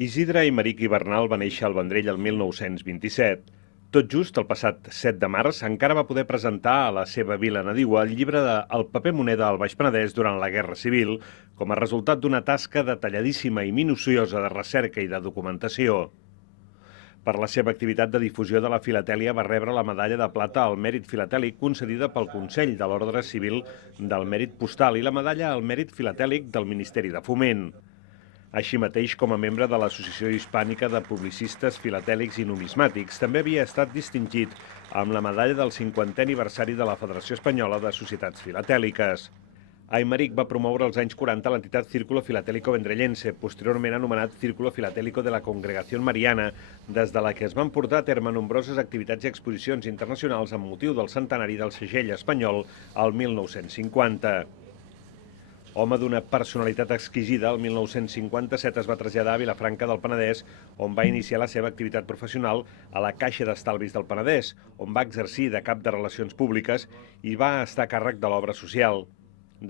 Isidre Aimeric i Bernal va néixer al Vendrell el 1927. Tot just el passat 7 de març encara va poder presentar a la seva vila nadiua el llibre de El paper moneda al Baix Penedès durant la Guerra Civil, com a resultat d'una tasca detalladíssima i minuciosa de recerca i de documentació. Per la seva activitat de difusió de la filatèlia va rebre la medalla de plata al mèrit filatèlic concedida pel Consell de l'Ordre Civil del Mèrit Postal i la medalla al mèrit filatèlic del Ministeri de Foment. Així mateix, com a membre de l'Associació Hispànica de Publicistes Filatèlics i Numismàtics, també havia estat distingit amb la medalla del 50è aniversari de la Federació Espanyola de Societats Filatèliques. Aimeric va promoure als anys 40 l'entitat Círculo Filatélico Vendrellense, posteriorment anomenat Círculo Filatélico de la Congregación Mariana, des de la que es van portar a terme nombroses activitats i exposicions internacionals amb motiu del centenari del segell espanyol al 1950. Home d'una personalitat exquisida, el 1957 es va traslladar a Vilafranca del Penedès, on va iniciar la seva activitat professional a la Caixa d'Estalvis del Penedès, on va exercir de cap de Relacions Públiques i va estar a càrrec de l'obra social.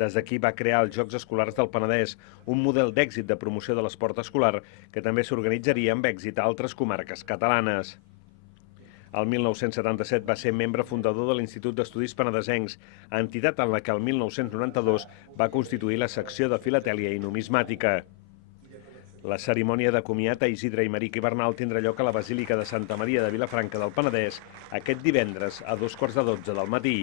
Des d'aquí va crear els Jocs Escolars del Penedès, un model d'èxit de promoció de l'esport escolar que també s'organitzaria amb èxit a altres comarques catalanes. El 1977 va ser membre fundador de l'Institut d'Estudis Penedesencs, entitat en la que el 1992 va constituir la secció de filatèlia i numismàtica. La cerimònia de comiat a Isidre Aimeric i Bernal tindrà lloc a la Basílica de Santa Maria de Vilafranca del Penedès aquest divendres a 2:15 del matí.